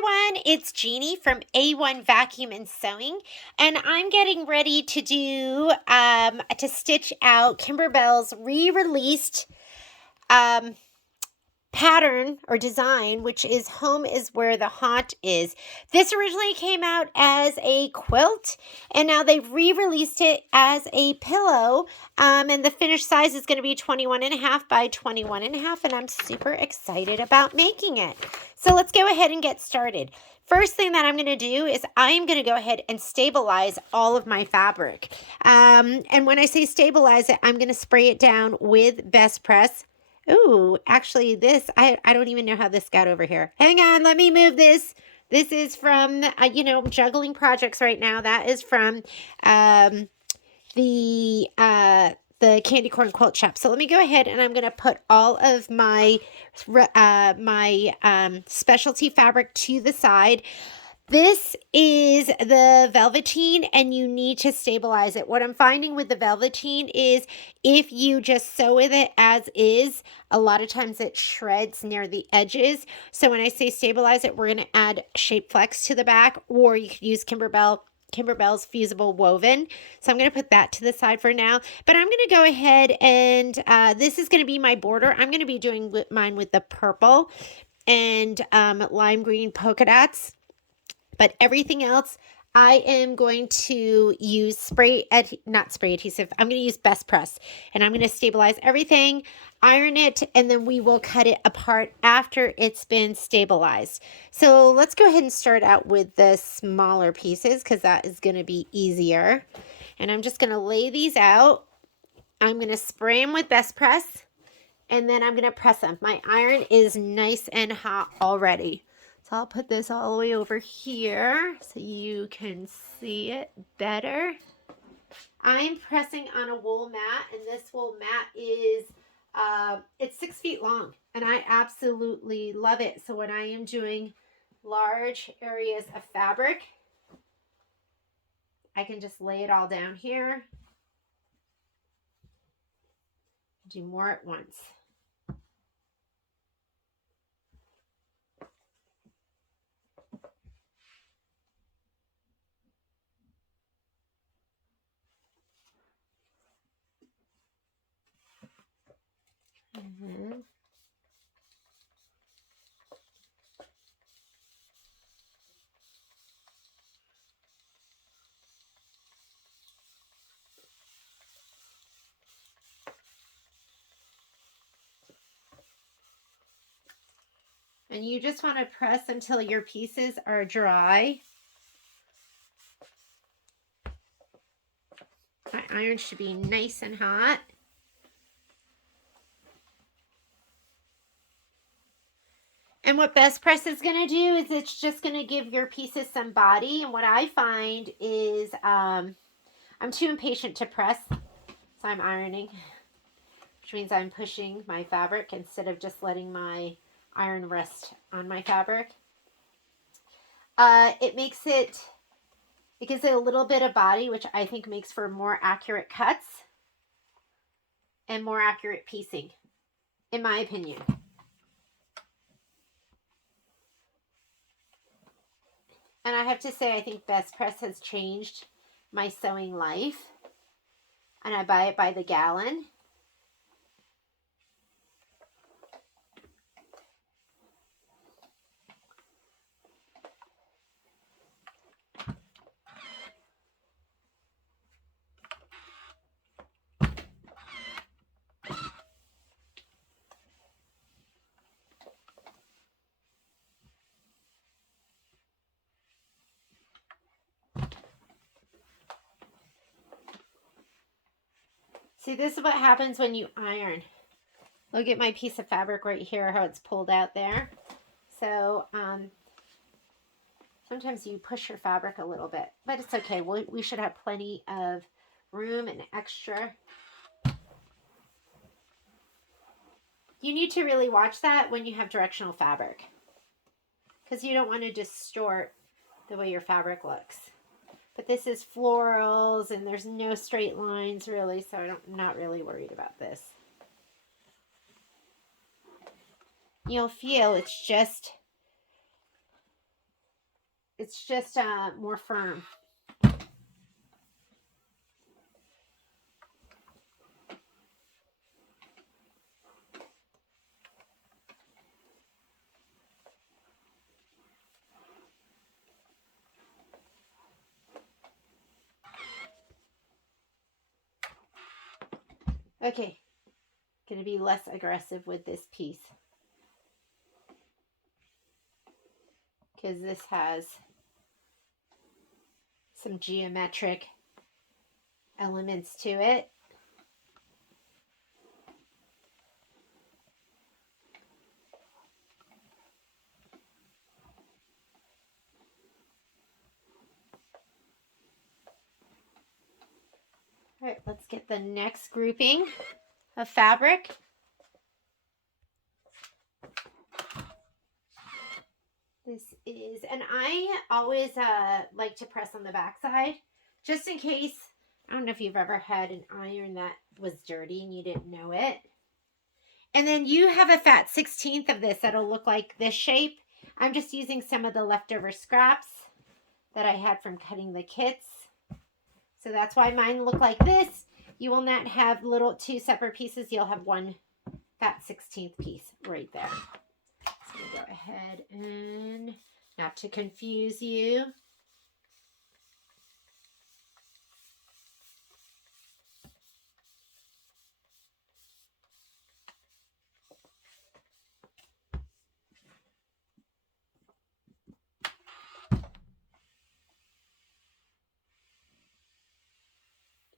everyone, it's Jeannie from A1 Vacuum and Sewing, and I'm getting ready to to stitch out Kimberbell's re-released pattern or design, which is Home is Where the Heart Is. This originally came out as a quilt, and now they've re-released it as a pillow, and the finished size is going to be 21.5 by 21.5, and I'm super excited about making it. So let's go ahead and get started. First thing that I'm going to do is I'm going to go ahead and stabilize all of my fabric. And when I say stabilize it, I'm going to spray it down with Best Press. Ooh, actually I don't even know how this got over here. Hang on, let me move this. This is from, I'm juggling projects right now. That is from the Candy Corn Quilt Shop. So let me go ahead and I'm going to put all of my specialty fabric to the side. This is the velveteen, and you need to stabilize it. What I'm finding with the velveteen is if you just sew with it as is, a lot of times it shreds near the edges. So when I say stabilize it, we're going to add Shape Flex to the back, or you could use Kimberbell's Fusible Woven. So I'm going to put that to the side for now. But I'm going to go ahead and this is going to be my border. I'm going to be doing mine with the purple and lime green polka dots. But everything else, I am going to use not spray adhesive. I'm going to use Best Press, and I'm going to stabilize everything, iron it, and then we will cut it apart after it's been stabilized. So let's go ahead and start out with the smaller pieces because that is going to be easier. And I'm just going to lay these out. I'm going to spray them with Best Press, and then I'm going to press them. My iron is nice and hot already. So I'll put this all the way over here so you can see it better. I'm pressing on a wool mat, and this wool mat is, it's 6 feet long, and I absolutely love it. So when I am doing large areas of fabric, I can just lay it all down here, do more at once. Mm-hmm. And you just want to press until your pieces are dry. My iron should be nice and hot. And what Best Press is going to do is it's just going to give your pieces some body. And what I find is I'm too impatient to press, so I'm ironing, which means I'm pushing my fabric instead of just letting my iron rest on my fabric. It gives it a little bit of body, which I think makes for more accurate cuts and more accurate piecing, in my opinion. And I have to say, I think Best Press has changed my sewing life. And I buy it by the gallon. See, this is what happens when you iron. Look at my piece of fabric right here, how it's pulled out there. So sometimes you push your fabric a little bit, but it's okay. We should have plenty of room and extra. You need to really watch that when you have directional fabric, because you don't want to distort the way your fabric looks. But this is florals, and there's no straight lines really, so I'm not really worried about this. You'll feel it's just It's just more firm. Okay, going to be less aggressive with this piece because this has some geometric elements to it. All right, let's get the next grouping of fabric. This is, and I always like to press on the back side just in case. I don't know if you've ever had an iron that was dirty and you didn't know it. And then you have a fat 1/16 of this that'll look like this shape. I'm just using some of the leftover scraps that I had from cutting the kits. So that's why mine look like this. You will not have little two separate pieces. You'll have one fat 1/16 piece right there. So go ahead and, not to confuse you,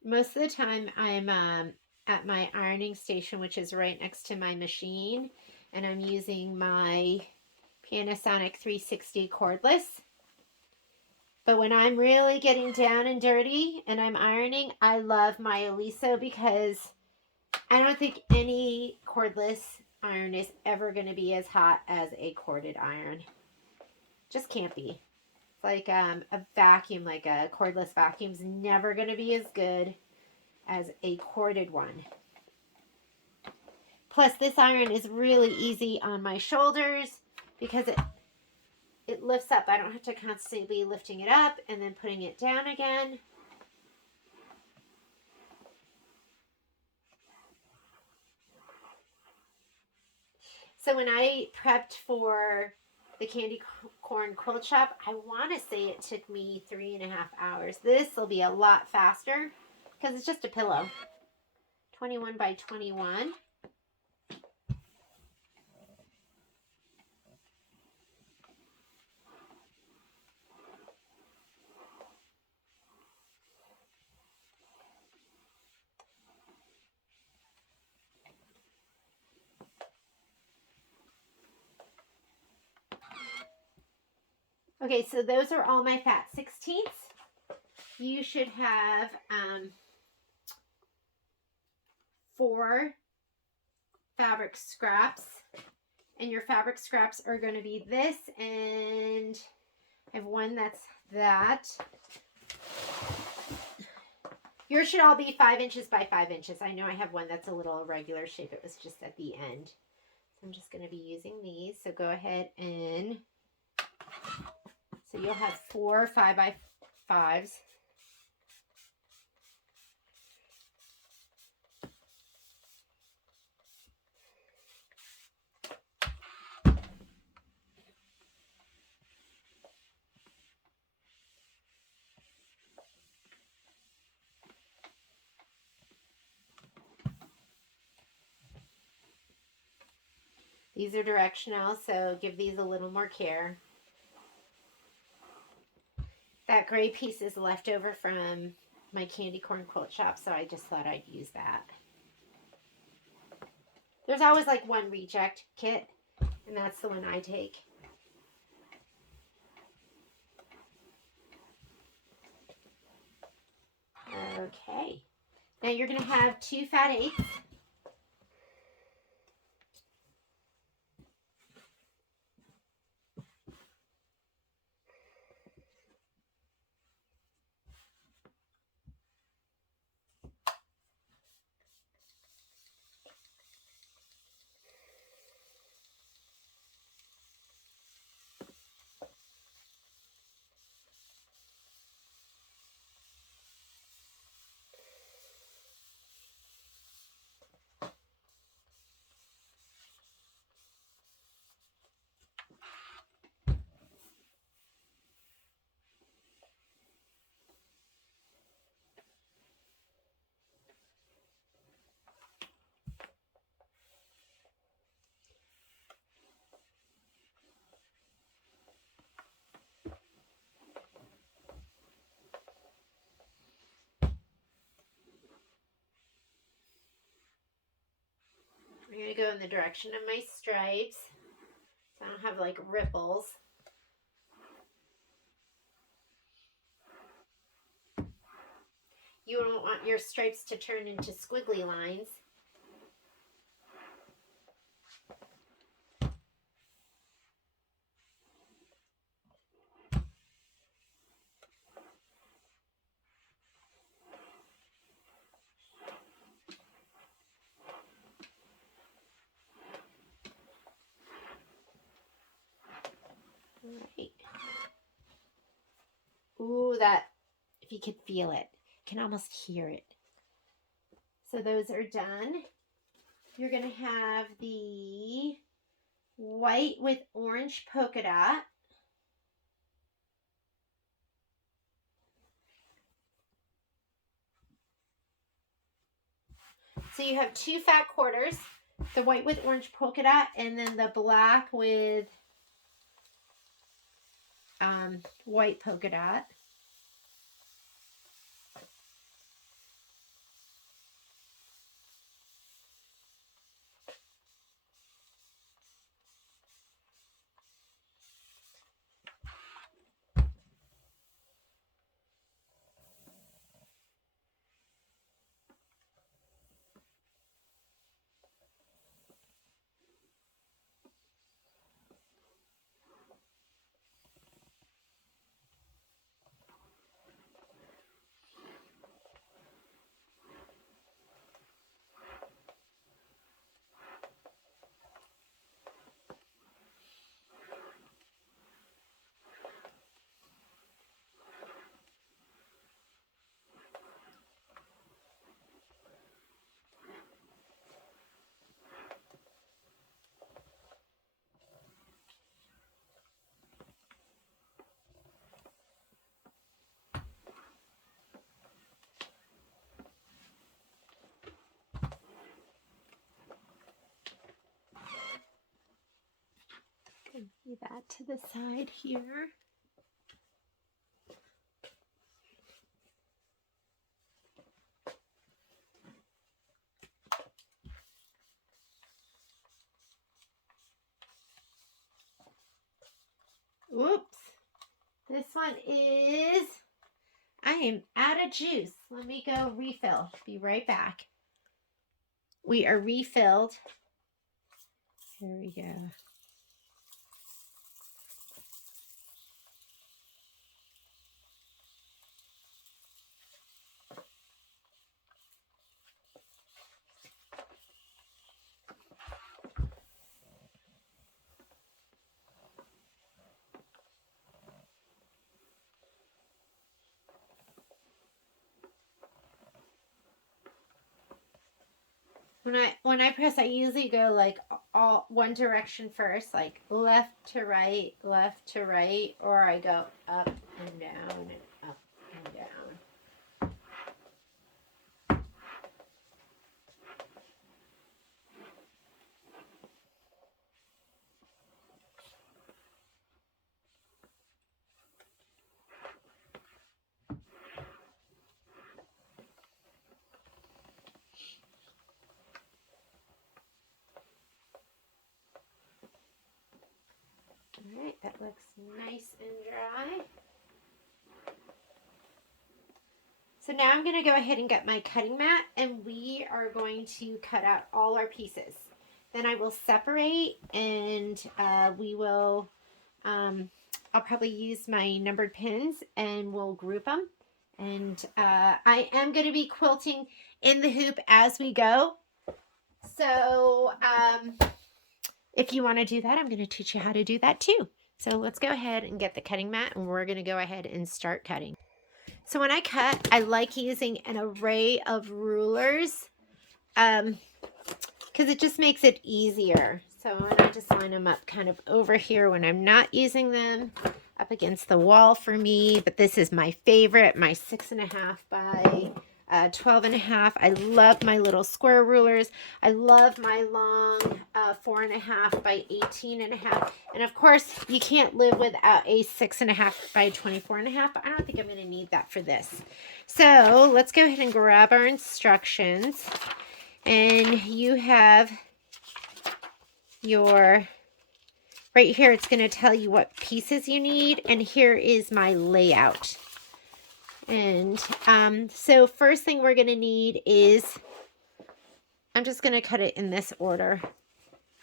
most of the time I'm at my ironing station, which is right next to my machine, and I'm using my Panasonic 360 cordless. But when I'm really getting down and dirty and I'm ironing, I love my Eliso because I don't think any cordless iron is ever going to be as hot as a corded iron. Just can't be. It's like a vacuum, like a cordless vacuum's never going to be as good as a corded one. Plus, this iron is really easy on my shoulders because it lifts up. I don't have to constantly be lifting it up and then putting it down again. So when I prepped for the candy corn quilt shop, I want to say it took me 3.5 hours. This will be a lot faster because it's just a pillow. 21 by 21. Okay, so those are all my fat 1/16. You should have 4 fabric scraps, and your fabric scraps are going to be this, and I have one that's that. Yours should all be 5 inches by 5 inches. I know I have one that's a little irregular shape. It was just at the end. So I'm just going to be using these. So go ahead and, so you'll have 4 5 by 5s. These are directional, so give these a little more care. That gray piece is left over from my candy corn quilt shop, so I just thought I'd use that. There's always like one reject kit, and that's the one I take. Okay. Now you're going to have 2 fat 8s. I'm going to go in the direction of my stripes so I don't have like ripples. You don't want your stripes to turn into squiggly lines. Right. Ooh, that, if you could feel it, you can almost hear it. So those are done. You're going to have the white with orange polka dot. So you have two fat quarters, the white with orange polka dot, and then the black with white polka dot. Move that to the side here. Oops. This one is, I am out of juice. Let me go refill. Be right back. We are refilled. Here we go. When I press, I usually go like all one direction first, like left to right, or I go up and down and up and down. All right, that looks nice and dry. So now I'm going to go ahead and get my cutting mat, and we are going to cut out all our pieces. Then I will separate, and we will, I'll probably use my numbered pins, and we'll group them. And I am going to be quilting in the hoop as we go. So if you want to do that, I'm going to teach you how to do that too. So let's go ahead and get the cutting mat, and we're going to go ahead and start cutting. So when I cut, I like using an array of rulers because it just makes it easier. So I just line them up kind of over here when I'm not using them, up against the wall for me. But this is my favorite, my 6.5 by 12.5. I love my little square rulers. I love my long 4.5 by 18.5. And of course, you can't live without a 6.5 by 24.5. But I don't think I'm going to need that for this. So let's go ahead and grab our instructions. And you have your, right here, it's going to tell you what pieces you need. And here is my layout. And so first thing we're going to need is, I'm just going to cut it in this order.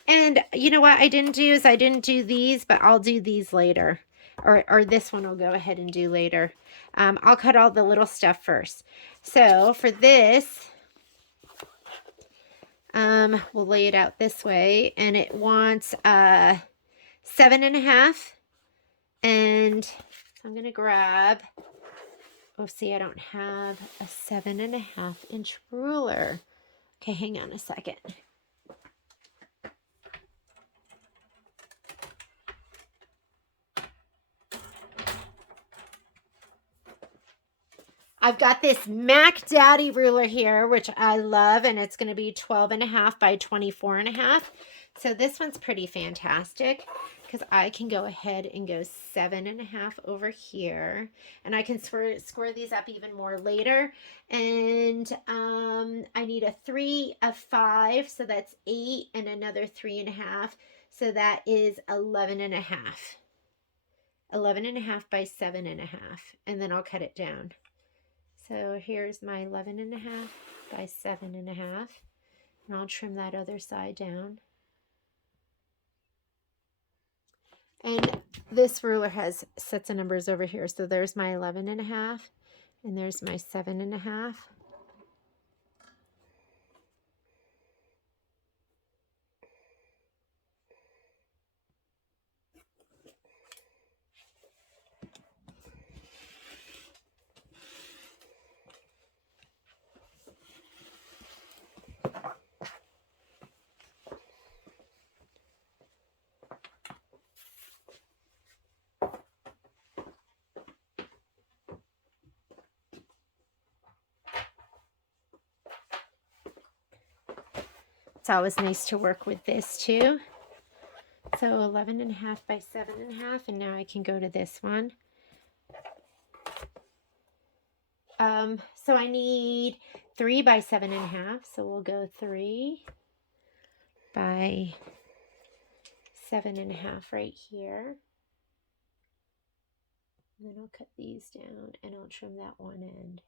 And you know what I didn't do is I didn't do these, but I'll do these later. Or this one I'll go ahead and do later. I'll cut all the little stuff first. So for this, we'll lay it out this way. And it wants 7.5. And so I'm going to grab, oh, see, I don't have a 7.5 inch ruler. Okay, hang on a second. I've got this Mac Daddy ruler here, which I love, and it's going to be 12.5 by 24.5. So this one's pretty fantastic because I can go ahead and go 7.5 over here, and I can square these up even more later. And I need a 3, a 5, so that's 8, and another 3.5, so that is 11.5. 11.5 by 7.5, and then I'll cut it down. So here's my 11.5 by 7.5, and I'll trim that other side down. And this ruler has sets of numbers over here. So there's my 11.5, and there's my 7.5. It's always nice to work with this too. So 11.5 by 7.5, and now I can go to this one. So I need 3 by 7.5, so we'll go 3 by 7.5 right here. And then I'll cut these down, and I'll trim that one end.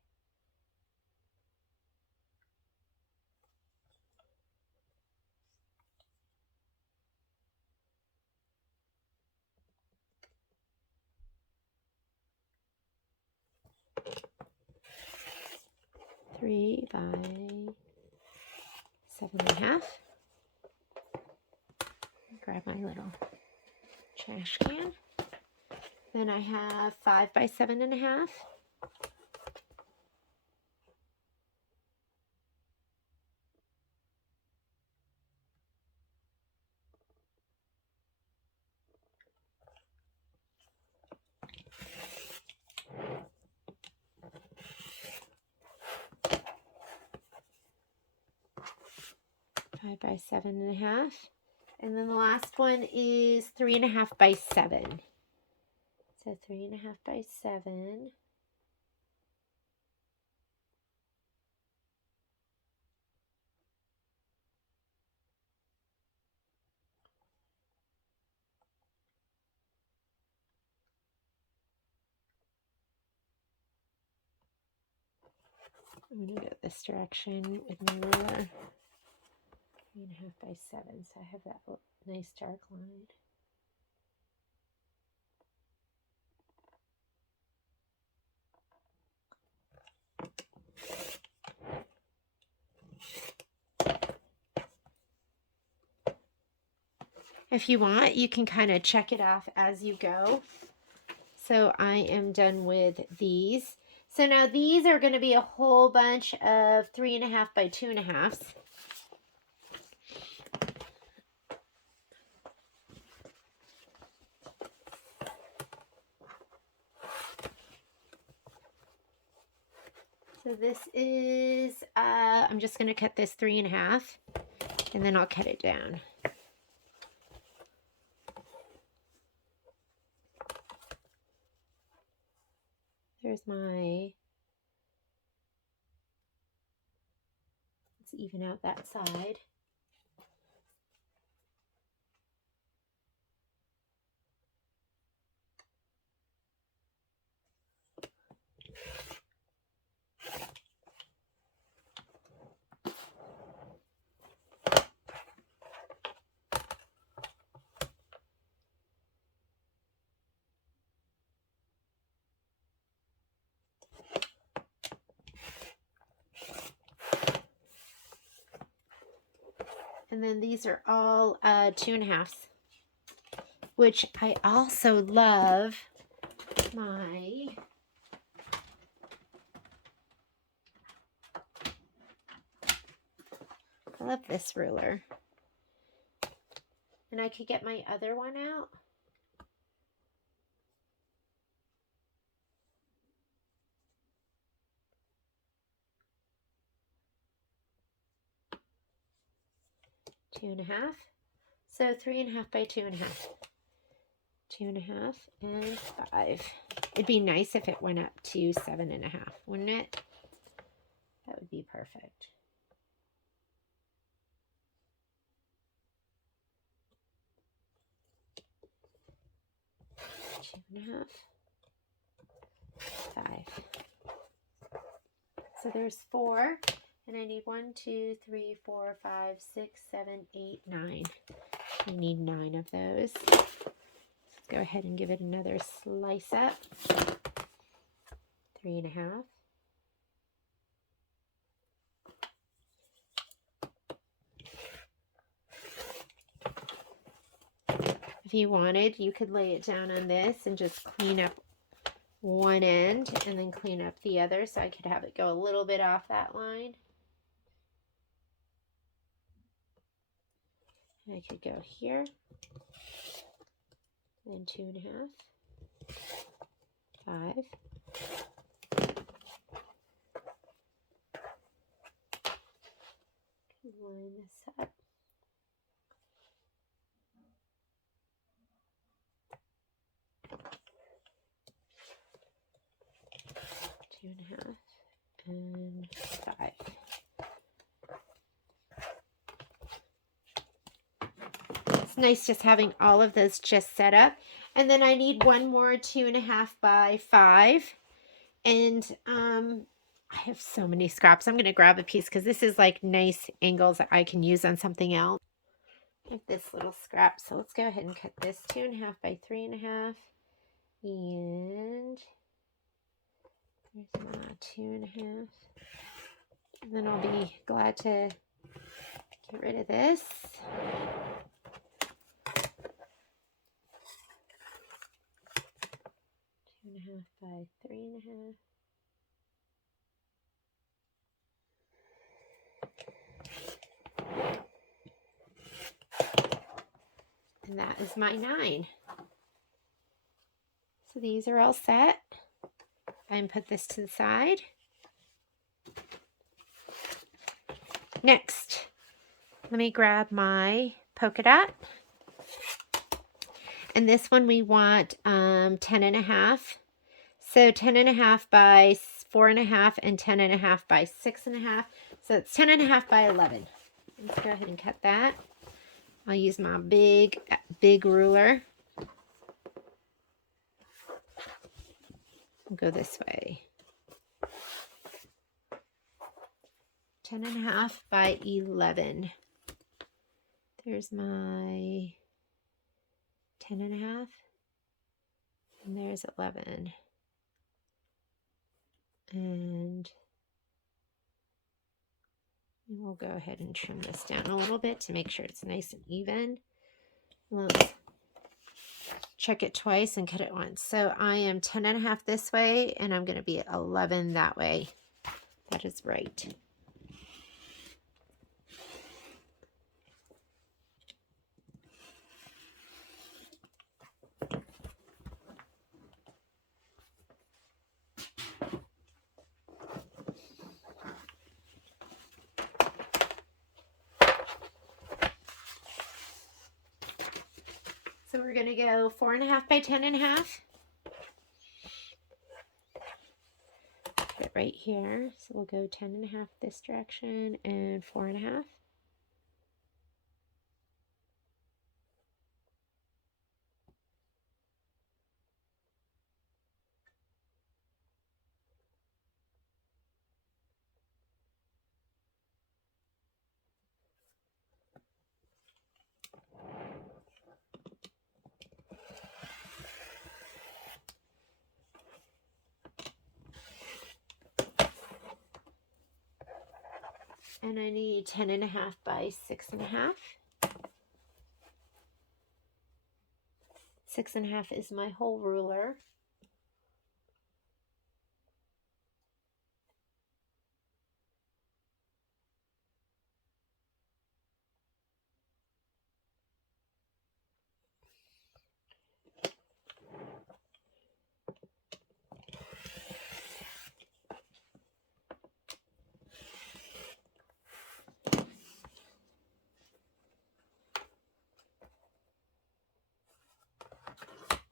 Three by 7.5. Grab my little trash can. Then I have 5 by 7.5. By 7.5, and then the last one is 3.5 by 7. So 3.5 by 7. I'm gonna go this direction with my ruler. 3.5 by 7, so I have that nice dark line. If you want, you can kind of check it off as you go. So I am done with these. So now these are going to be a whole bunch of 3.5 by 2.5s. So this is, I'm just going to cut this 3.5, and then I'll cut it down. There's my, let's even out that side. And then these are all 2.5s, which I also love I love this ruler. And I could get my other one out. Two and a half. So 3.5 by 2.5. 2.5 and 5. It'd be nice if it went up to 7.5, wouldn't it? That would be perfect. 2.5, 5. So there's 4, and I need 1, 2, 3, 4, 5, 6, 7, 8, 9. I need 9 of those. Let's go ahead and give it another slice up. 3.5. If you wanted, you could lay it down on this and just clean up one end and then clean up the other, so I could have it go a little bit off that line. And I could go here, then 2.5, 5. Line this up. 2.5 and 5. It's nice just having all of those just set up. And then I need one more 2.5 by 5. And I have so many scraps. I'm going to grab a piece because this is like nice angles that I can use on something else. I have this little scrap. So let's go ahead and cut this 2.5 by 3.5. And there's my 2.5. And then I'll be glad to get rid of this. Two and a half by 3.5. And that is my 9. So these are all set. And put this to the side. Next, let me grab my polka dot. And this one we want 10.5. So 10.5 by 4.5 and 10.5 by 6.5. So it's 10.5 by 11. Let's go ahead and cut that. I'll use my big ruler. I'll go this way. 10.5 by 11. There's my 10.5. And there's 11. And we'll go ahead and trim this down a little bit to make sure it's nice and even. Let's check it twice and cut it once. So I am 10.5 this way, and I'm going to be at 11 that way. That is right. So we're going to go 4.5 by 10.5. Put it right here. So we'll go 10.5 this direction and 4.5. And I need 10.5 by 6.5. 6.5 is my whole ruler.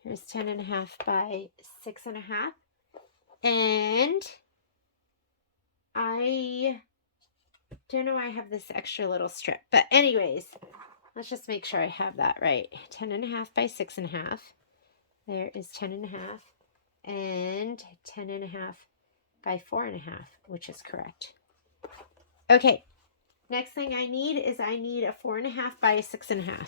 Here's 10.5 by 6.5. And I don't know why I have this extra little strip. But anyways, let's just make sure I have that right. 10.5 by 6.5. There is 10.5. And 10.5 by 4.5, which is correct. Okay, next thing I need is I need a 4.5 by 6.5.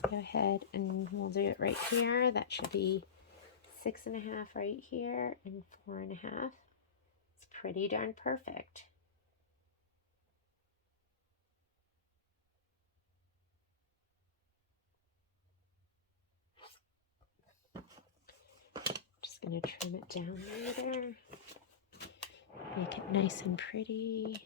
Let's go ahead and we'll do it right here. That should be 6.5 right here and 4.5. It's pretty darn perfect. Just gonna trim it down later. Make it nice and pretty.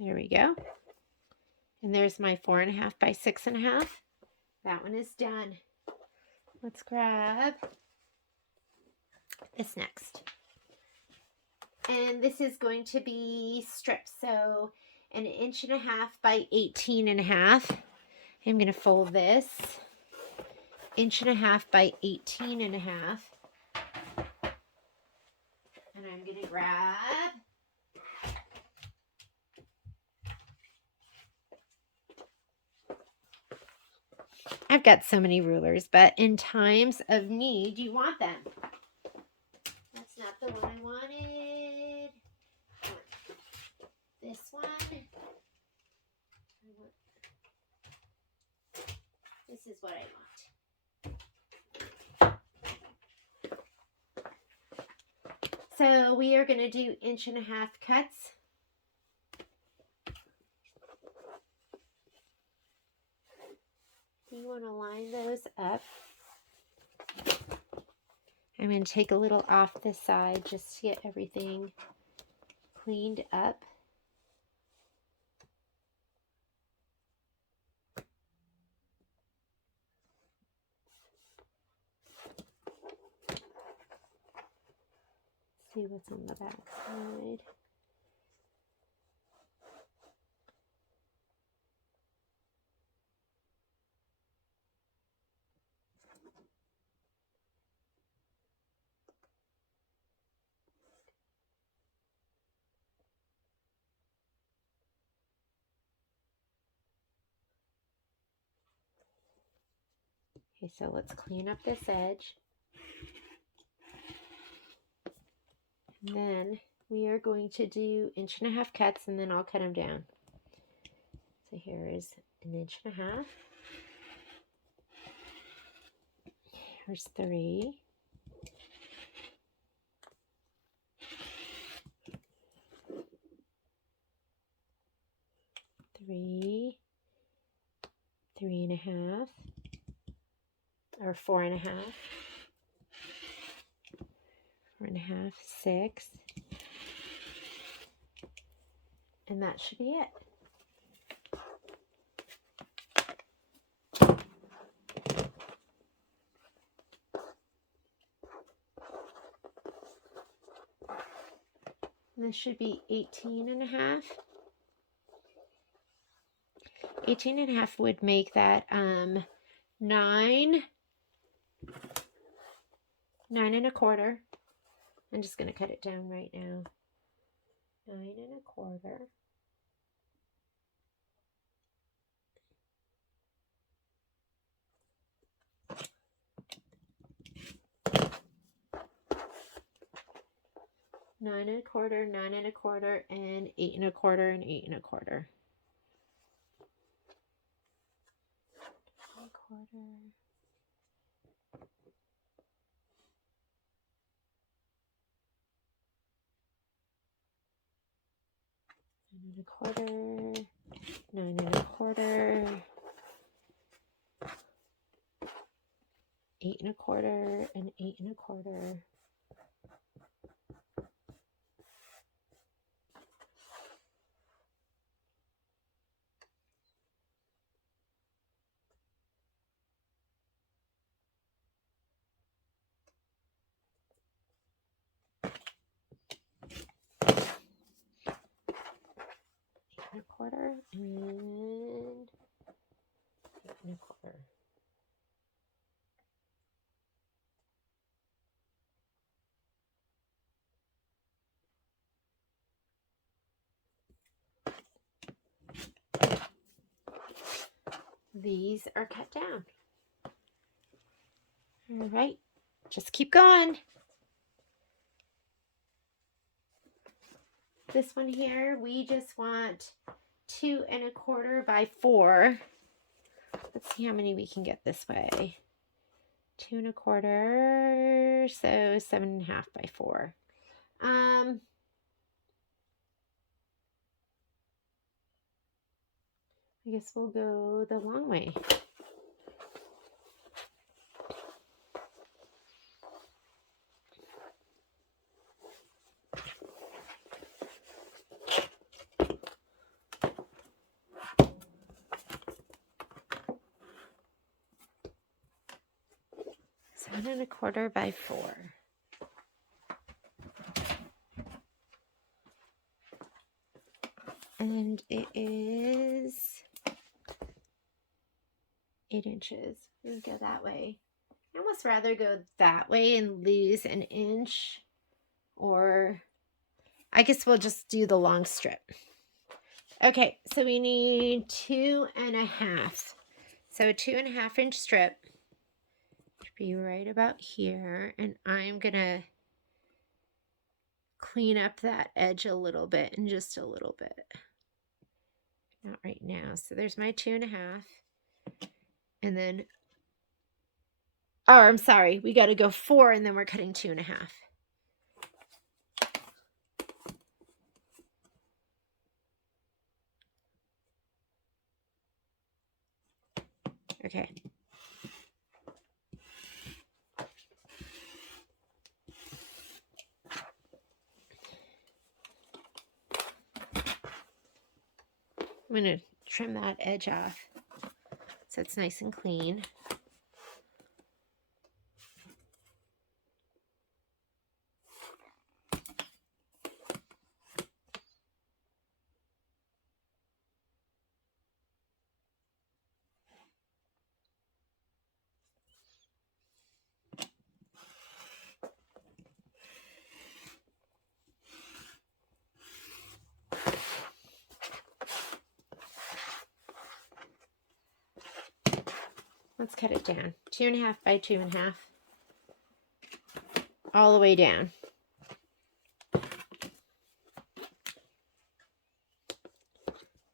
There we go. And there's my 4.5 by 6.5. That one is done. Let's grab this next. And this is going to be strips. So 1.5 inches by 18.5. I'm going to fold this 1.5 inches by 18.5. And I'm going to grab I've got so many rulers, but in times of need, you want them. That's not the one I wanted. I want this one. This is what I want. So we are going to do 1.5 inch cuts. You want to line those up. I'm going to take a little off this side just to get everything cleaned up. See what's on the back side. Okay, so let's clean up this edge. And then we are going to do 1.5 inch cuts, and then I'll cut them down. So here is 1.5 inches. Here's 3. Three, 3.5, or 4.5, 4.5, 6, and that should be it. And this should be 18.5. 18.5 would make that 9 1/4. I'm just going to cut it down right now. 9 1/4. 9 1/4, 9 1/4, and 8 1/4, and 8 1/4. 1/4. And a quarter, 9 1/4, 8 1/4, and 8 1/4. And 8 1/4. These are cut down. All right, just keep going. This one here, we just want 2 1/4 by 4. Let's see how many we can get this way. 2 1/4, so 7.5 by 4. I guess we'll go the long way. Seven 1/4 by 4. And it is 8 inches. We go that way. I almost rather go that way and lose an inch, or I guess we'll just do the long strip. Okay, so we need 2.5. So a 2.5 inch strip should be right about here, and I'm gonna clean up that edge a little bit, and just a little bit. Not right now. So there's my 2.5. And then, oh, I'm sorry, we got to go 4, and then we're cutting 2.5. Okay. I'm going to trim that edge off so it's nice and clean. Let's cut it down. 2.5 by 2.5. All the way down.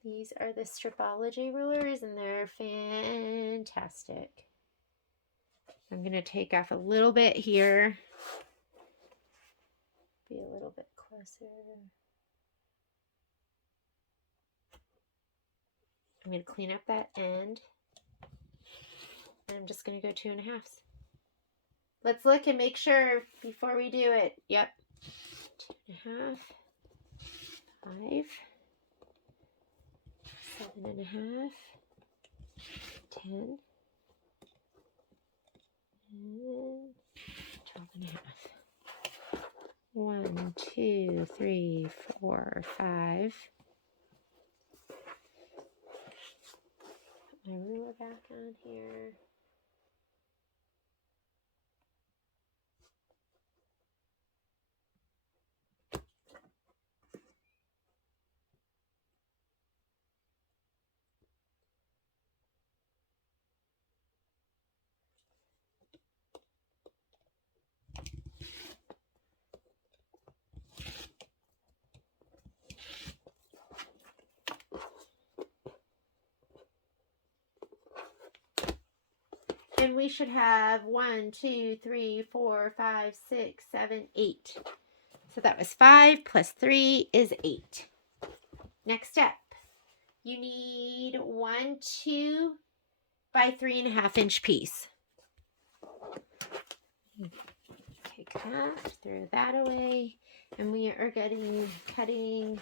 These are the Stripology rulers, and they're fantastic. I'm going to take off a little bit here. Be a little bit closer. I'm going to clean up that end. And I'm just going to go 2.5. Let's look and make sure before we do it. Yep. 2.5. 5. 7.5. 10. And 12.5. 1, 2, 3, 4, 5. Put my ruler back on here. we should have 1, 2, 3, 4, 5, 6, 7, 8. So that was 5 plus 3 is 8. Next step, you need 1 2 by 3.5 inch piece. Take that, throw that away, and we are cutting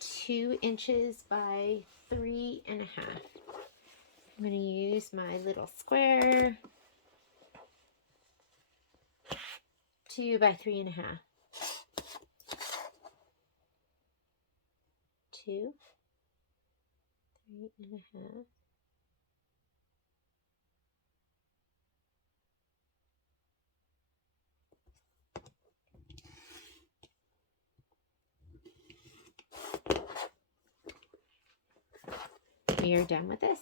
2 inches by 3.5. I'm going to use my little square. 2 by 3.5. 2, 3.5. We are done with this.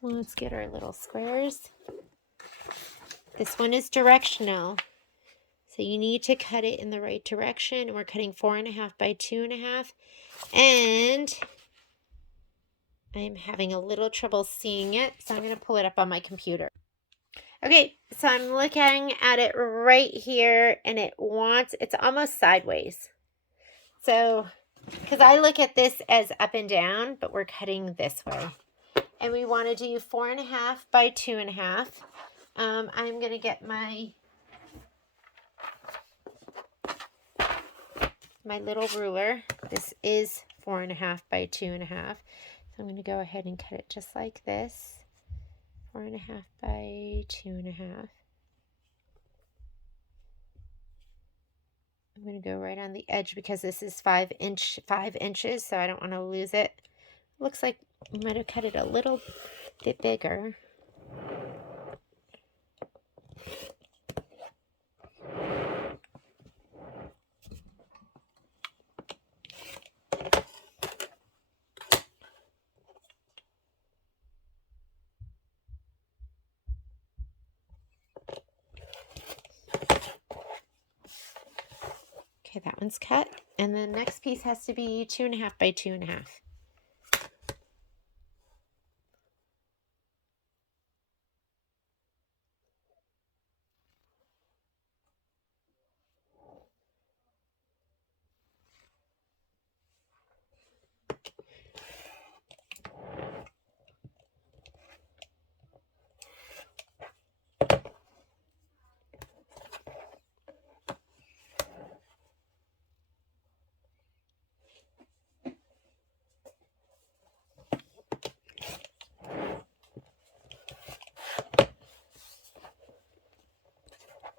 Let's get our little squares. This one is directional, so you need to cut it in the right direction. We're cutting 4.5 by 2.5, and I'm having a little trouble seeing it, so I'm going to pull it up on my computer. Okay, so I'm looking at it right here, and it's almost sideways. So, because I look at this as up and down, but we're cutting this way. And we want to do 4.5 by 2.5. I'm going to get my little ruler. This is 4.5 by 2.5. So I'm going to go ahead and cut it just like this. 4.5 by 2.5. I'm going to go right on the edge because this is 5 inches, so I don't want to lose it. Looks like I might have cut it a little bit bigger. Okay, that one's cut. And the next piece has to be 2.5 by 2.5.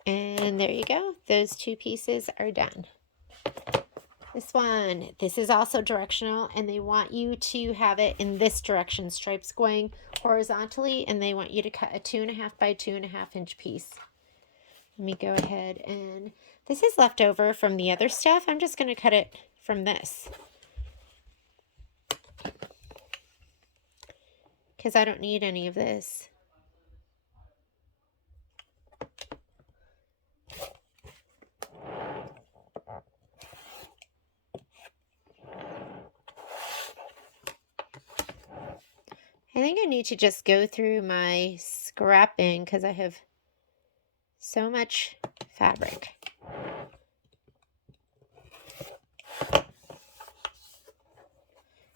And there you go. Those 2 pieces are done. This is also directional, and they want you to have it in this direction, stripes going horizontally, and they want you to cut a 2.5 by 2.5 inch piece. Let me go ahead, and this is left over from the other stuff. I'm just going to cut it from this, because I don't need any of this. I think I need to just go through my scrap bin because I have so much fabric.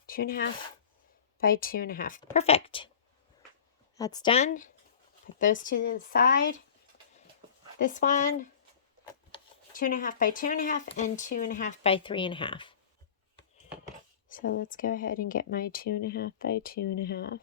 Two and a half by 2.5. Perfect. That's done. Put those to the side. This one, 2.5 by 2.5 and 2.5 by 3.5. So let's go ahead and get my 2.5 by 2.5.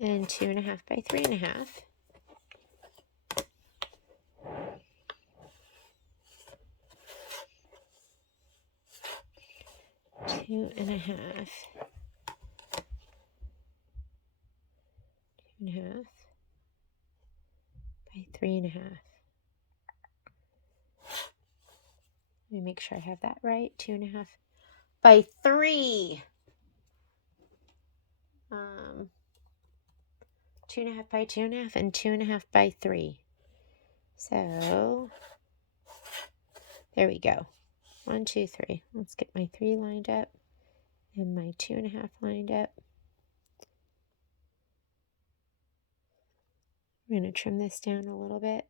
And 2.5 by 3.5. 2.5. 2.5 by 3.5. Let me make sure I have that right. 2.5 by 3. 2.5 by 2.5 and 2.5 by 3. So there we go. 1, 2, 3. Let's get my 3 lined up and my 2.5 lined up. I'm going to trim this down a little bit.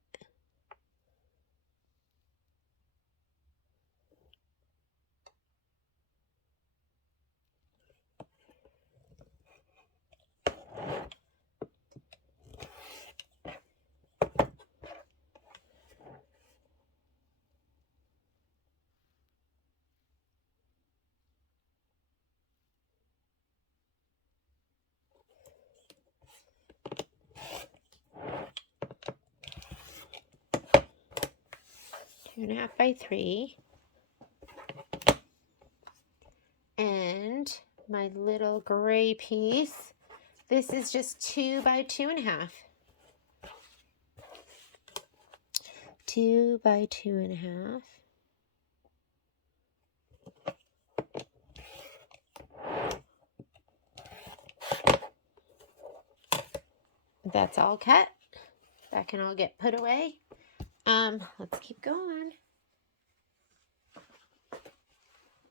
Two and a half by 3. And my little gray piece, this is just 2 by 2.5. 2 by 2.5. That's all cut. That can all get put away. Let's keep going.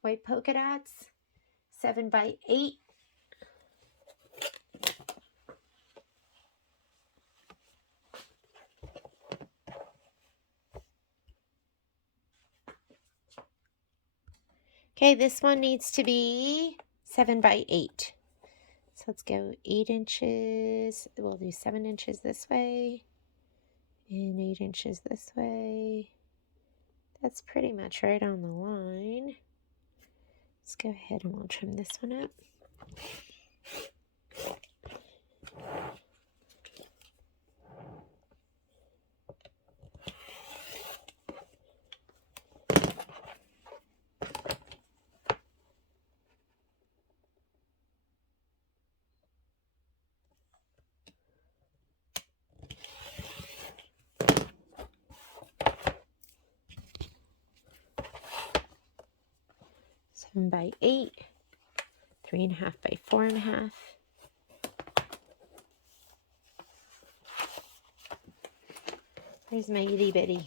White polka dots, 7 by 8. Okay, this one needs to be 7 by 8. So let's go 8 inches. We'll do 7 inches this way and 8 inches this way. That's pretty much right on the line. Let's go ahead and we'll trim this one up. By 8, 3.5 by 4.5. There's my itty bitty.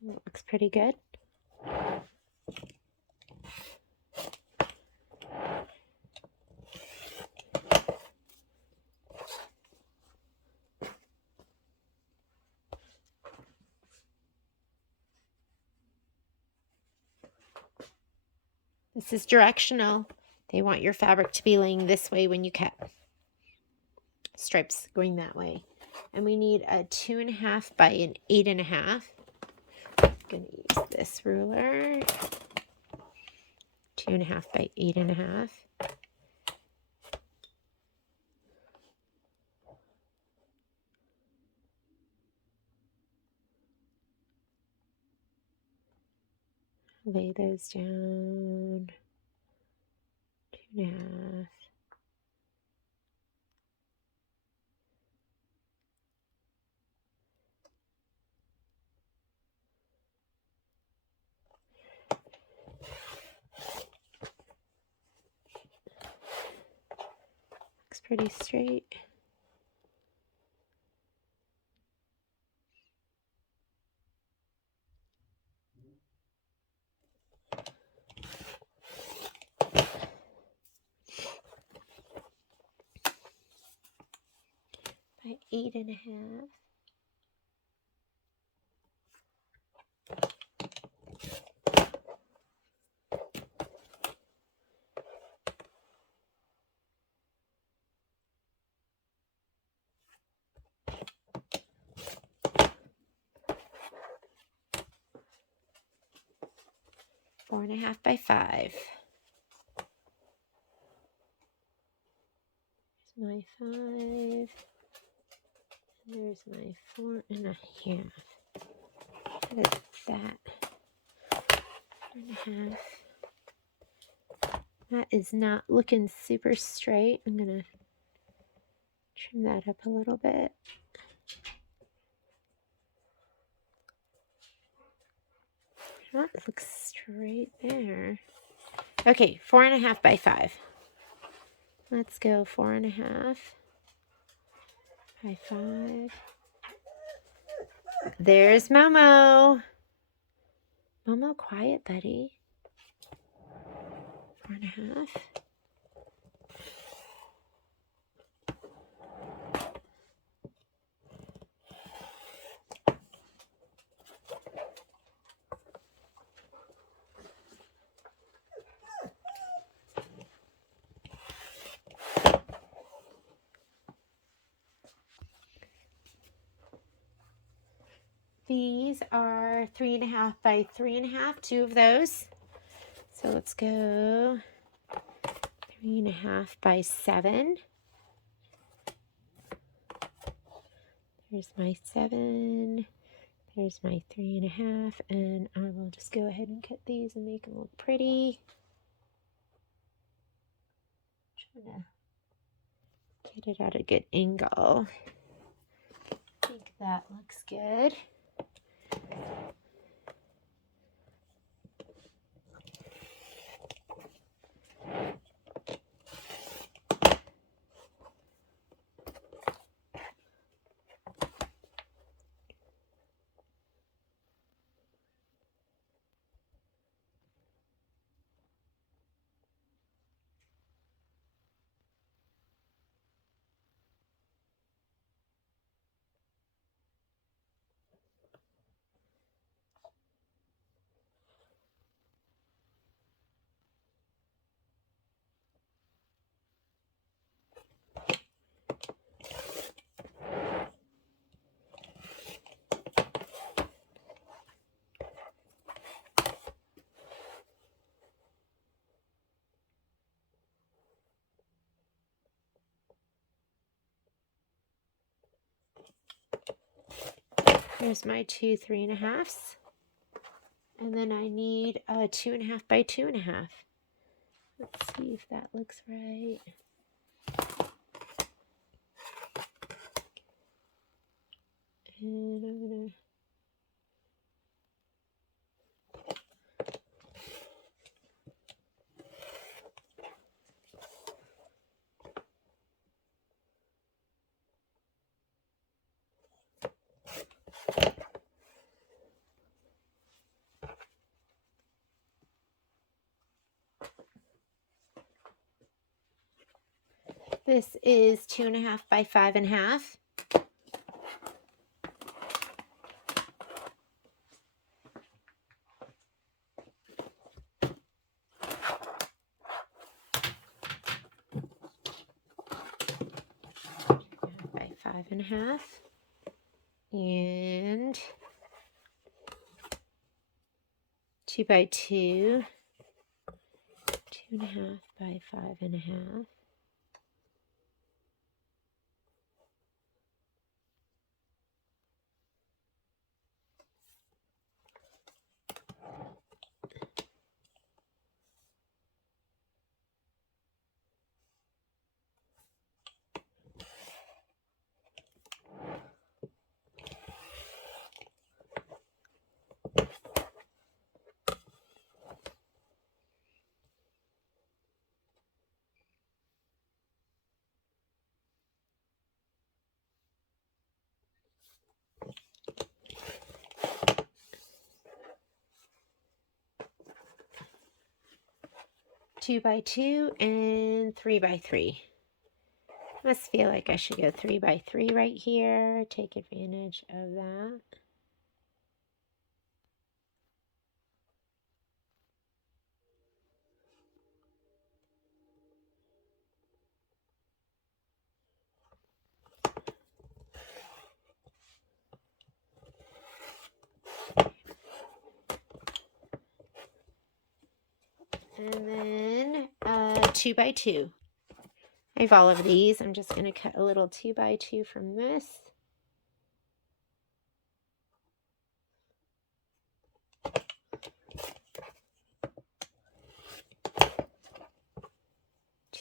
Looks pretty good. This is directional. They want your fabric to be laying this way when you cut. Stripes going that way. And we need a 2.5 by an 8.5. I'm going to use this ruler. 2.5 by 8.5. Lay those down. 2.5. Looks pretty straight. By 8.5. Four and a half by 5. Here's my 5. There's my 4.5. What is that? 4.5. That is not looking super straight. I'm going to trim that up a little bit. That looks straight there. Okay, 4.5 by 5. Let's go 4.5 by 5. There's Momo. Momo, quiet, buddy. 4.5. These are 3.5 by 3.5, 2 of those. So let's go 3.5 by 7. There's my 7. There's my 3.5, and I will just go ahead and cut these and make them look pretty. Trying to get it at a good angle. I think that looks good. Here's my 2 3.5s. And then I need a 2.5 by 2.5. Let's see if that looks right. And I'm gonna This is 2.5 by 5.5. By 5.5. And 2 by 2. 2.5 by 5.5. Two by 2 and 3 by 3. Must feel like I should go 3 by 3 right here. Take advantage of that. And then 2 by 2. I have all of these. I'm just going to cut a little 2 by 2 from this.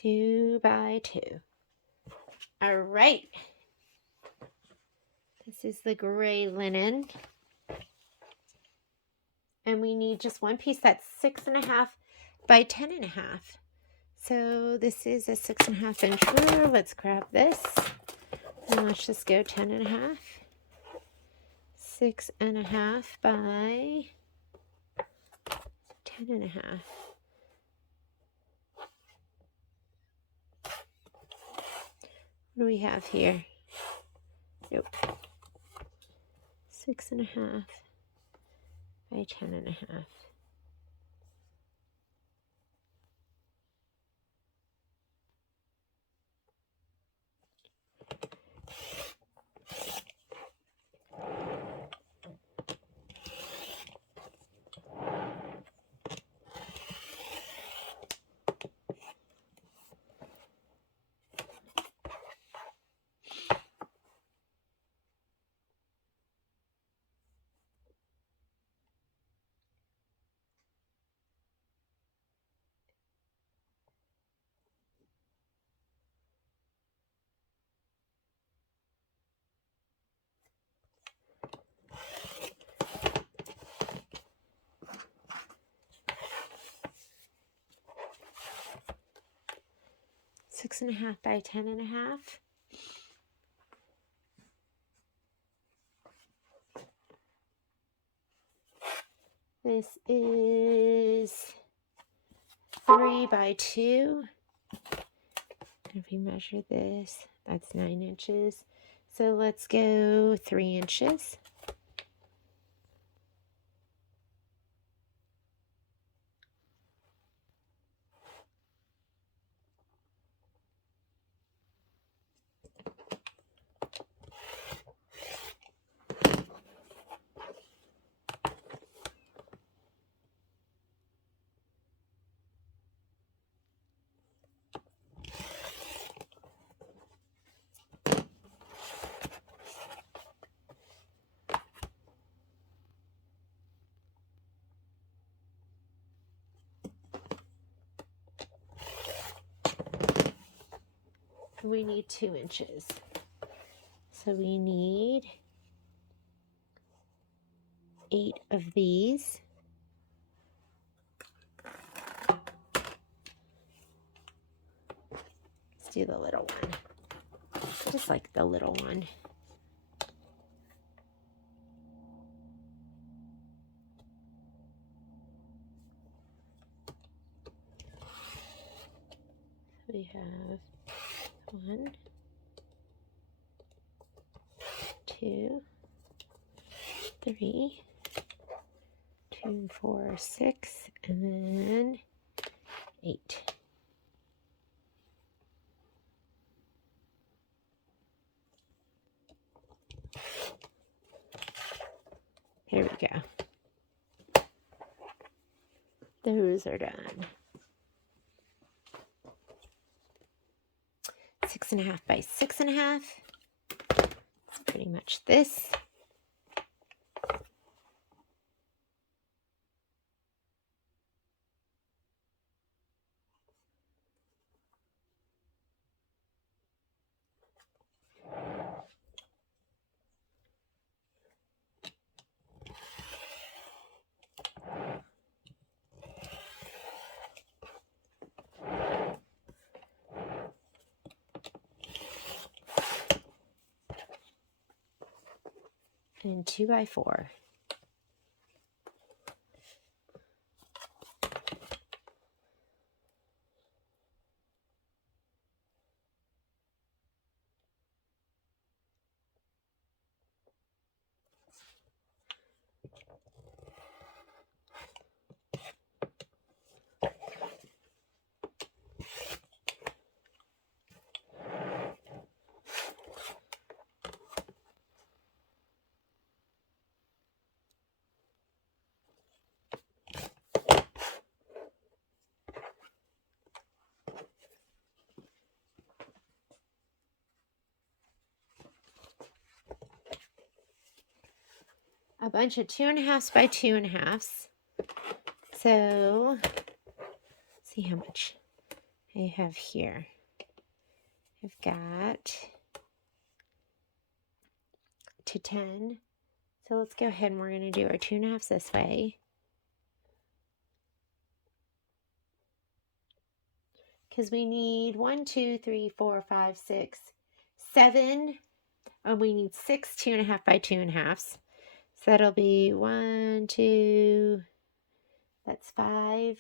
2 by 2. All right. This is the gray linen. And we need just one piece that's 6.5 by 10.5. So this is a 6.5 inch ruler. Let's grab this. And let's just go 10.5. 6.5 by 10.5. What do we have here? Nope. 6.5 by 10.5. Six and a half by 10.5. This is 3 by 2. If we measure this, that's 9 inches. So let's go 3 inches. We need 2 inches. So we need 8 of these. Let's do the little one. Just like the little one. We have 1, 2, 3, 2, 4, 6, and then 8. There we go. Those are done. 6.5 by 6.5. It's pretty much this. And 2 by 4. A bunch of 2.5s by 2.5s. So, let's see how much I have here. I've got to 10. So let's go ahead and we're going to do our 2.5s this way. Because we need 1, 2, 3, 4, 5, 6, 7. Oh, we need 6 2.5 by 2.5s. So that'll be 1, 2, that's 5.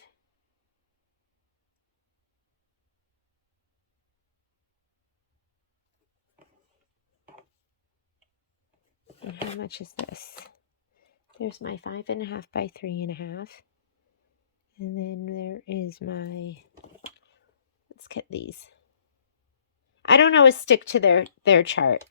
And how much is this? There's my 5.5 by 3.5. And then there is my, let's get these. I don't always stick to their chart.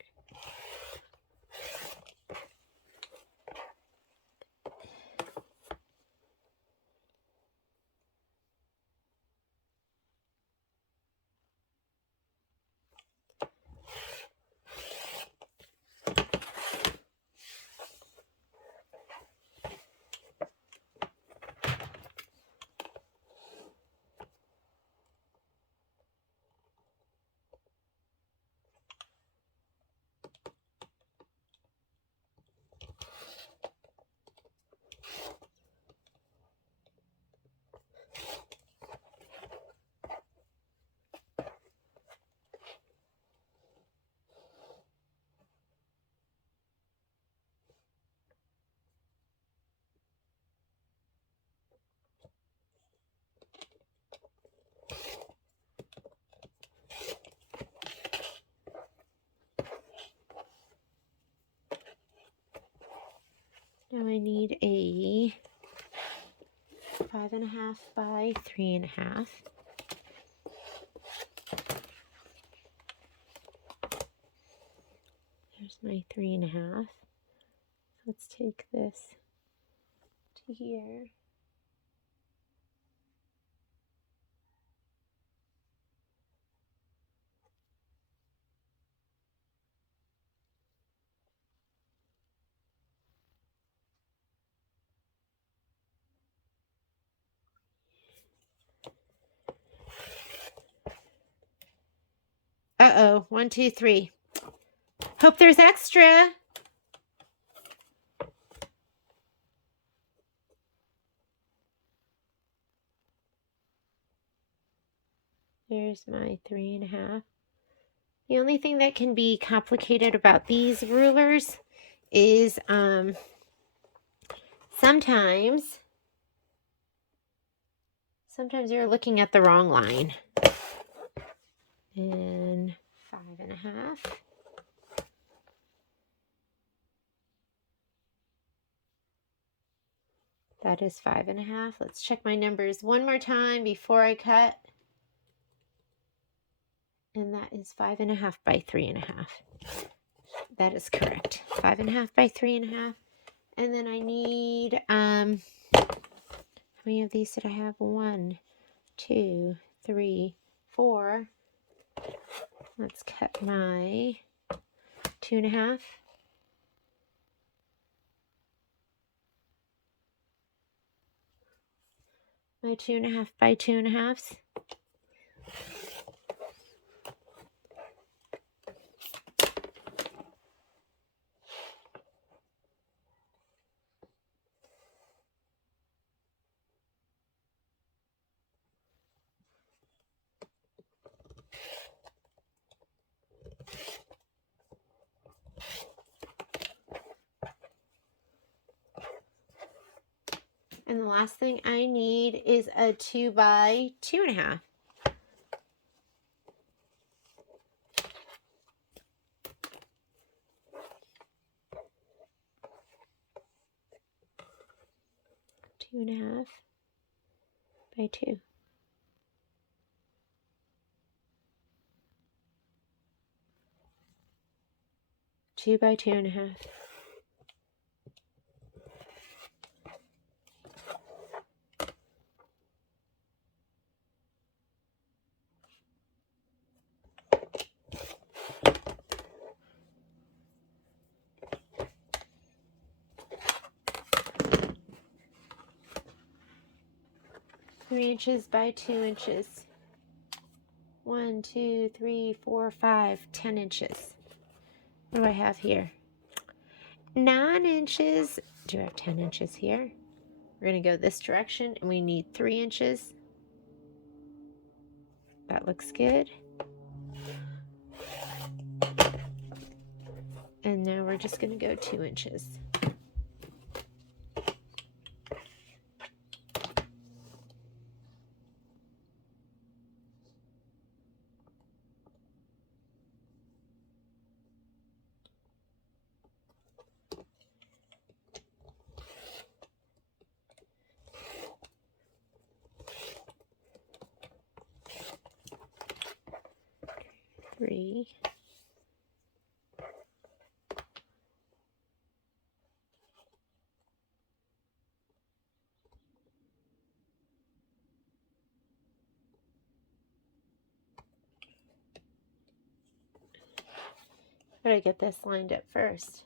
Now I need a 5.5 by 3.5. There's my 3.5. Let's take this to here. Uh-oh, 1, 2, 3. Hope there's extra. There's my 3.5. The only thing that can be complicated about these rulers is sometimes you're looking at the wrong line. And 5.5. That is 5.5. Let's check my numbers one more time before I cut. And that is 5.5 by 3.5. That is correct. 5.5 by 3.5. And then I need, how many of these did I have? 1, 2, 3, 4. Let's cut my 2.5. My 2.5 by 2.5s. And the last thing I need is a 2 by 2.5. Two and a half by 2. Two by 2.5. Three inches by 2 inches. 1, 2, 3, 4, 5, 10 inches. What do I have here? 9 inches. Do I have 10 inches here? We're going to go this direction, and we need 3 inches. That looks good. And now we're just going to go 2 inches. Three. Gotta get this lined up first.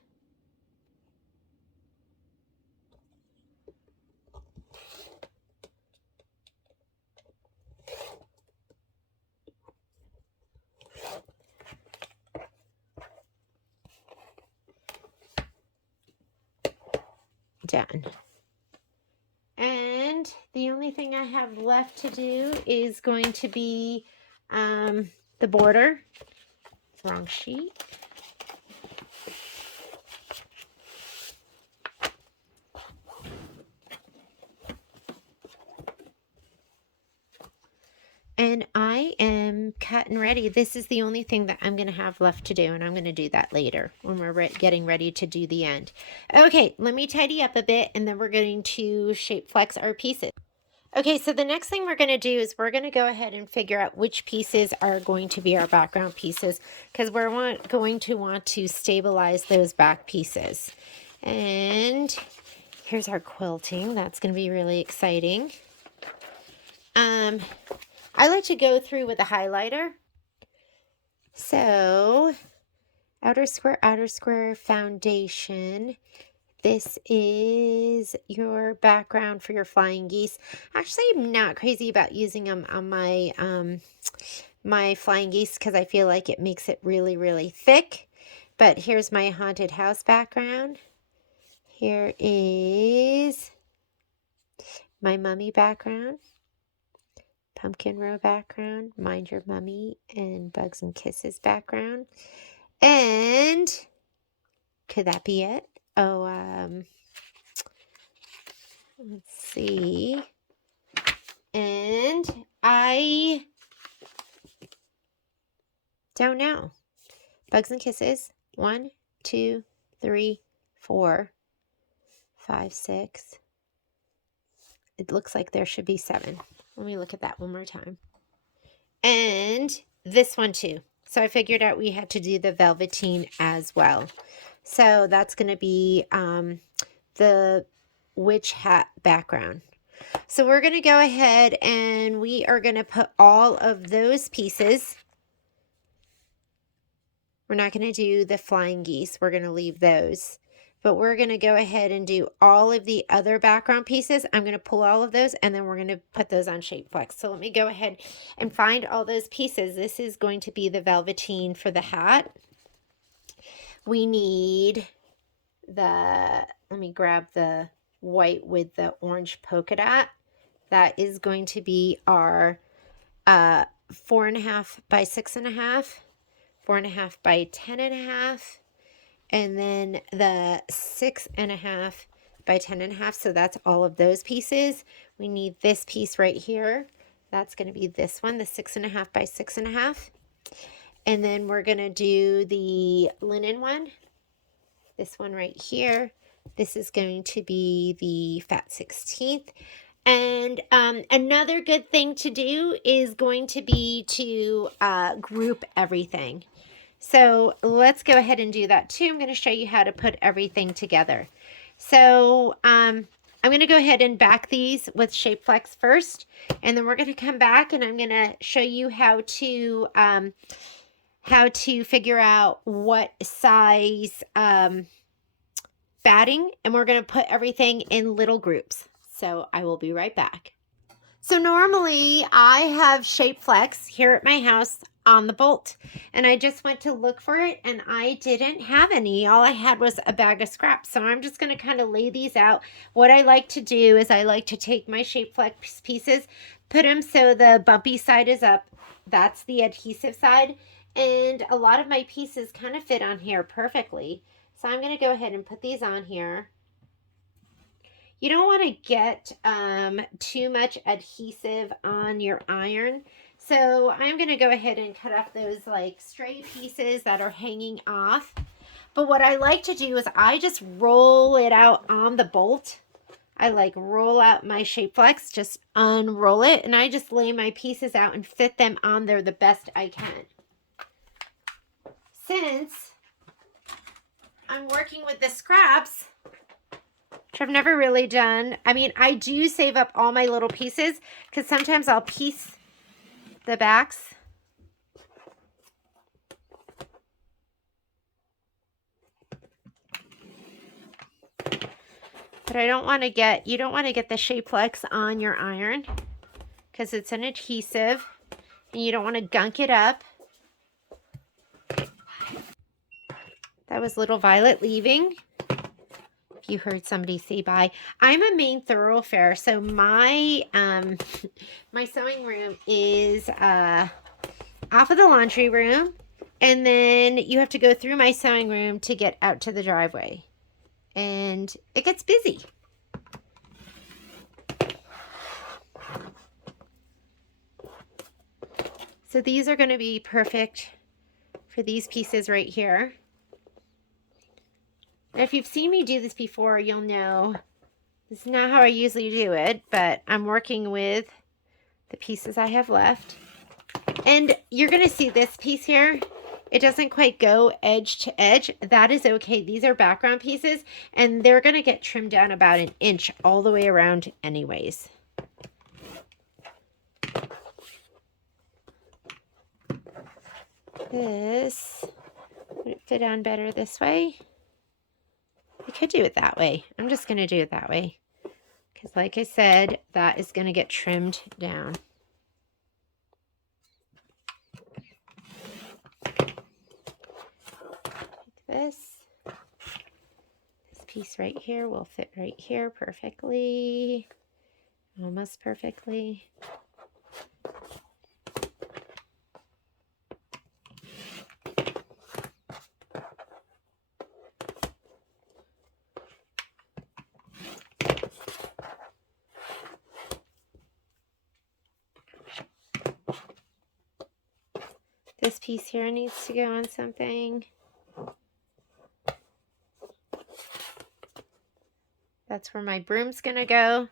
Done. And the only thing I have left to do is going to be the border. Wrong sheet. And I am cut and ready. This is the only thing that I'm going to have left to do, and I'm going to do that later when we're getting ready to do the end. Okay, let me tidy up a bit, and then we're going to shape flex our pieces. Okay, so the next thing we're going to do is we're going to go ahead and figure out which pieces are going to be our background pieces, because we're going to want to stabilize those back pieces. And here's our quilting. That's going to be really exciting. I like to go through with a highlighter. So, outer square foundation. This is your background for your flying geese. Actually, I'm not crazy about using them on my my flying geese because I feel like it makes it really, really thick. But here's my haunted house background. Here is my mummy background. Pumpkin row background, Mind Your Mummy, and Bugs and Kisses background. And could that be it? Oh, let's see. And I don't know. Bugs and Kisses. 1, 2, 3, 4, 5, 6. It looks like there should be 7. Let me look at that one more time. And this one too. So I figured out we had to do the velveteen as well. So that's going to be the witch hat background. So we're going to go ahead and we are going to put all of those pieces. We're not going to do the flying geese. We're going to leave those. But we're going to go ahead and do all of the other background pieces. I'm going to pull all of those and then we're going to put those on Shape Flex. So let me go ahead and find all those pieces. This is going to be the velveteen for the hat. We need let me grab the white with the orange polka dot. That is going to be our 4.5 by 6.5, 4.5 by 10.5. And then the 6.5 by 10.5. So that's all of those pieces. We need this piece right here. That's going to be this one, the 6.5 by 6.5. And then we're going to do the linen one. This one right here. This is going to be the fat 16th. And another good thing to do is going to be to group everything. So let's go ahead and do that too. I'm going to show you how to put everything together. So I'm going to go ahead and back these with Shape Flex first, and then we're going to come back and I'm going to show you how to figure out what size batting, and we're going to put everything in little groups. So I will be right back. So normally I have Shape Flex here at my house on the bolt, and I just went to look for it and I didn't have any. All I had was a bag of scraps. So I'm just going to kind of lay these out. What I like to do is I like to take my Shape Flex pieces, put them so the bumpy side is up. That's the adhesive side. And a lot of my pieces kind of fit on here perfectly. So I'm going to go ahead and put these on here. You don't want to get too much adhesive on your iron. So I'm going to go ahead and cut off those like stray pieces that are hanging off. But what I like to do is I just roll it out on the bolt. I like roll out my Shape Flex, just unroll it, and I just lay my pieces out and fit them on there the best I can. Since I'm working with the scraps, which I've never really done. I mean, I do save up all my little pieces because sometimes I'll piece the backs. But I don't want to get, you don't want to get the Shape Flex on your iron because it's an adhesive and you don't want to gunk it up. That was little Violet leaving. You heard somebody say bye. I'm a main thoroughfare, so my my sewing room is off of the laundry room, and then you have to go through my sewing room to get out to the driveway, and it gets busy. So these are going to be perfect for these pieces right here. Now, if you've seen me do this before, you'll know this is not how I usually do it, but I'm working with the pieces I have left. And you're going to see this piece here. It doesn't quite go edge to edge. That is okay. These are background pieces, and they're going to get trimmed down about an inch all the way around anyways. This, would it fit on better this way? I could do it that way. I'm just going to do it that way. Because like I said, that is going to get trimmed down. Like this. This piece right here will fit right here perfectly. Almost perfectly. This piece here needs to go on something. That's where my broom's gonna go.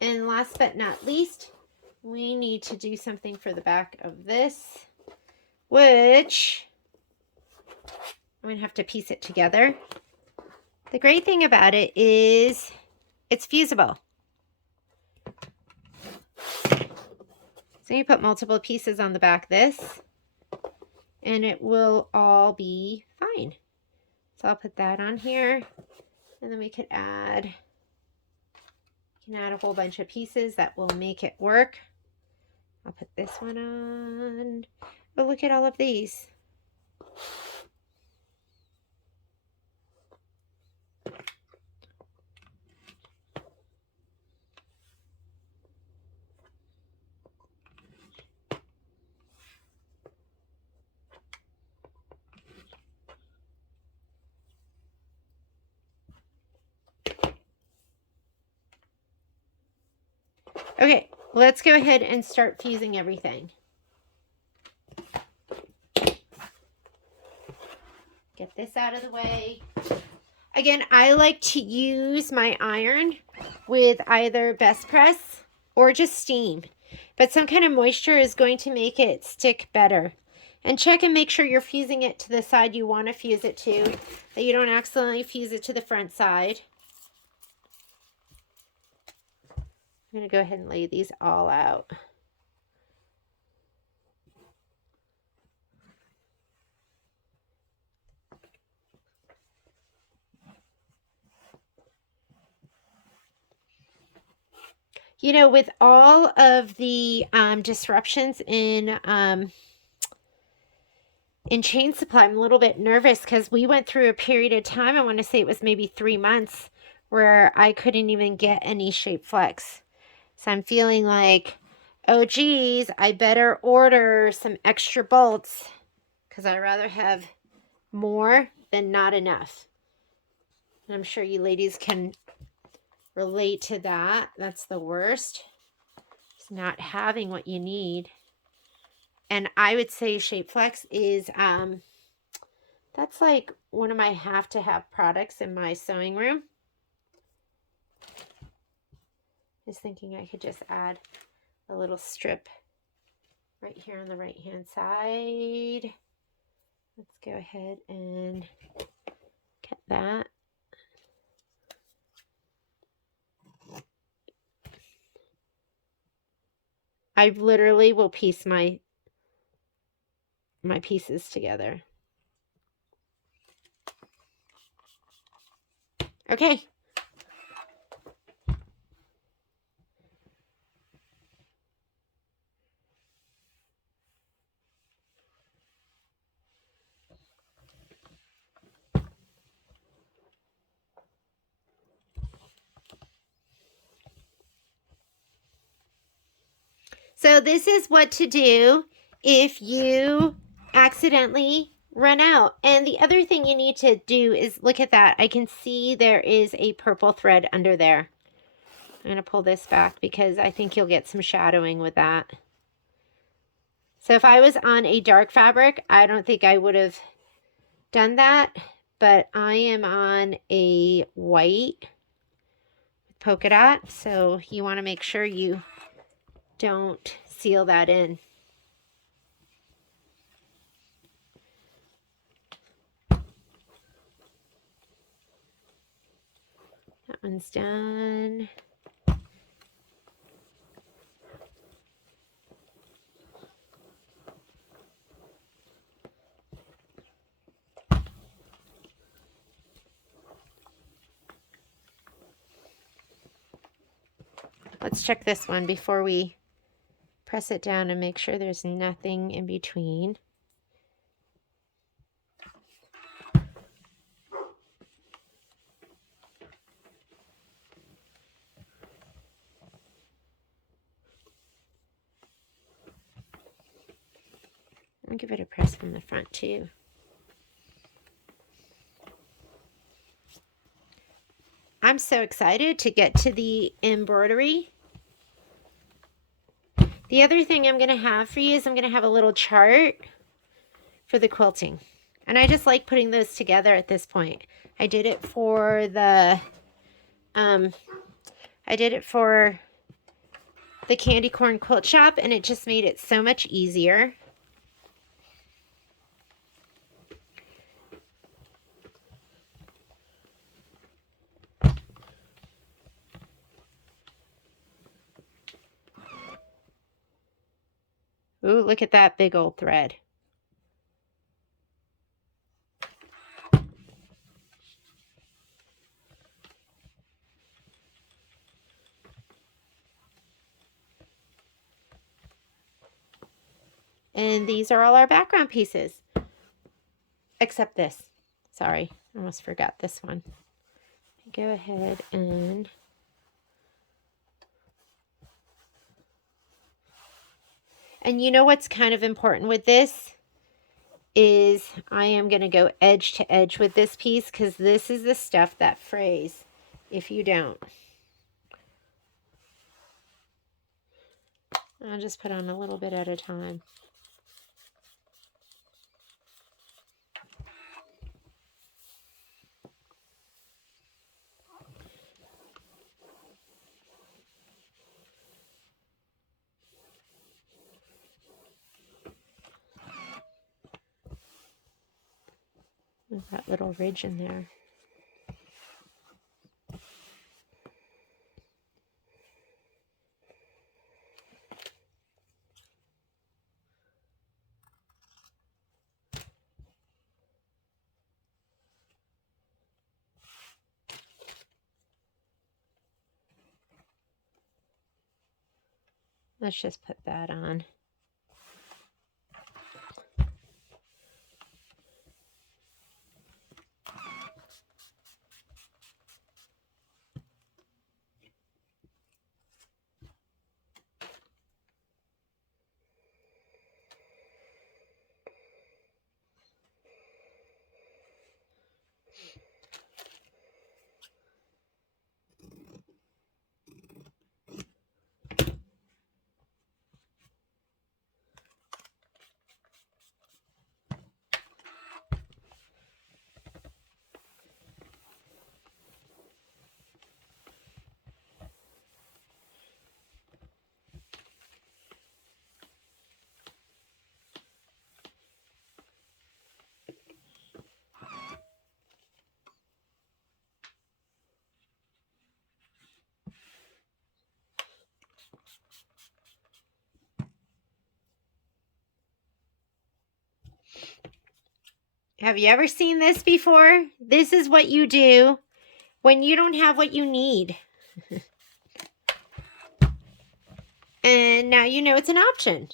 And last but not least, we need to do something for the back of this, which I'm gonna have to piece it together. The great thing about it is it's fusible. So you put multiple pieces on the back of this, and it will all be fine. So I'll put that on here, and then we could add, a whole bunch of pieces that will make it work. I'll put this one on. Oh, look at all of these. Okay, let's go ahead and start fusing everything. Get this out of the way. Again, I like to use my iron with either best press or just steam, but some kind of moisture is going to make it stick better. And check and make sure you're fusing it to the side you want to fuse it to, that you don't accidentally fuse it to the front side. I'm going to go ahead and lay these all out. You know, with all of the disruptions in chain supply, I'm a little bit nervous because we went through a period of time, I want to say it was maybe 3 months, where I couldn't even get any Shape Flex. So I'm feeling like, oh geez, I better order some extra bolts because I'd rather have more than not enough. And I'm sure you ladies can relate to that. That's the worst. It's not having what you need. And I would say Shape Flex is that's like one of my have to have products in my sewing room. I was thinking I could just add a little strip right here on the right hand side. Let's go ahead and get that. I literally will piece my pieces together. Okay. So this is what to do if you accidentally run out. And the other thing you need to do is look at that. I can see there is a purple thread under there. I'm going to pull this back because I think you'll get some shadowing with that. So if I was on a dark fabric, I don't think I would have done that, but I am on a white polka dot, so you want to make sure you don't seal that in. That one's done. Let's check this one before we press it down and make sure there's nothing in between. I'll give it a press from the front too. I'm so excited to get to the embroidery. The other thing I'm going to have for you is I'm going to have a little chart for the quilting. And I just like putting those together at this point. I did it for the candy corn quilt shop, and it just made it so much easier. Ooh, look at that big old thread. And these are all our background pieces. Except this. Sorry, I almost forgot this one. Go ahead and you know what's kind of important with this is I am going to go edge to edge with this piece because this is the stuff that frays if you don't. I'll just put on a little bit at a time. There's that little ridge in there. Let's just put that on. Have you ever seen this before? This is what you do when you don't have what you need. And now you know it's an option.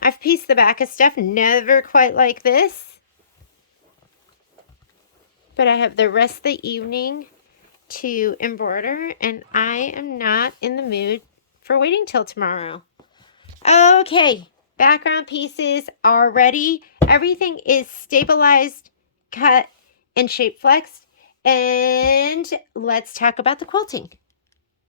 I've pieced the back of stuff, never quite like this. But I have the rest of the evening to embroider, and I am not in the mood for waiting till tomorrow. Okay, background pieces are ready. Everything is stabilized, cut, and shape flexed. And let's talk about the quilting.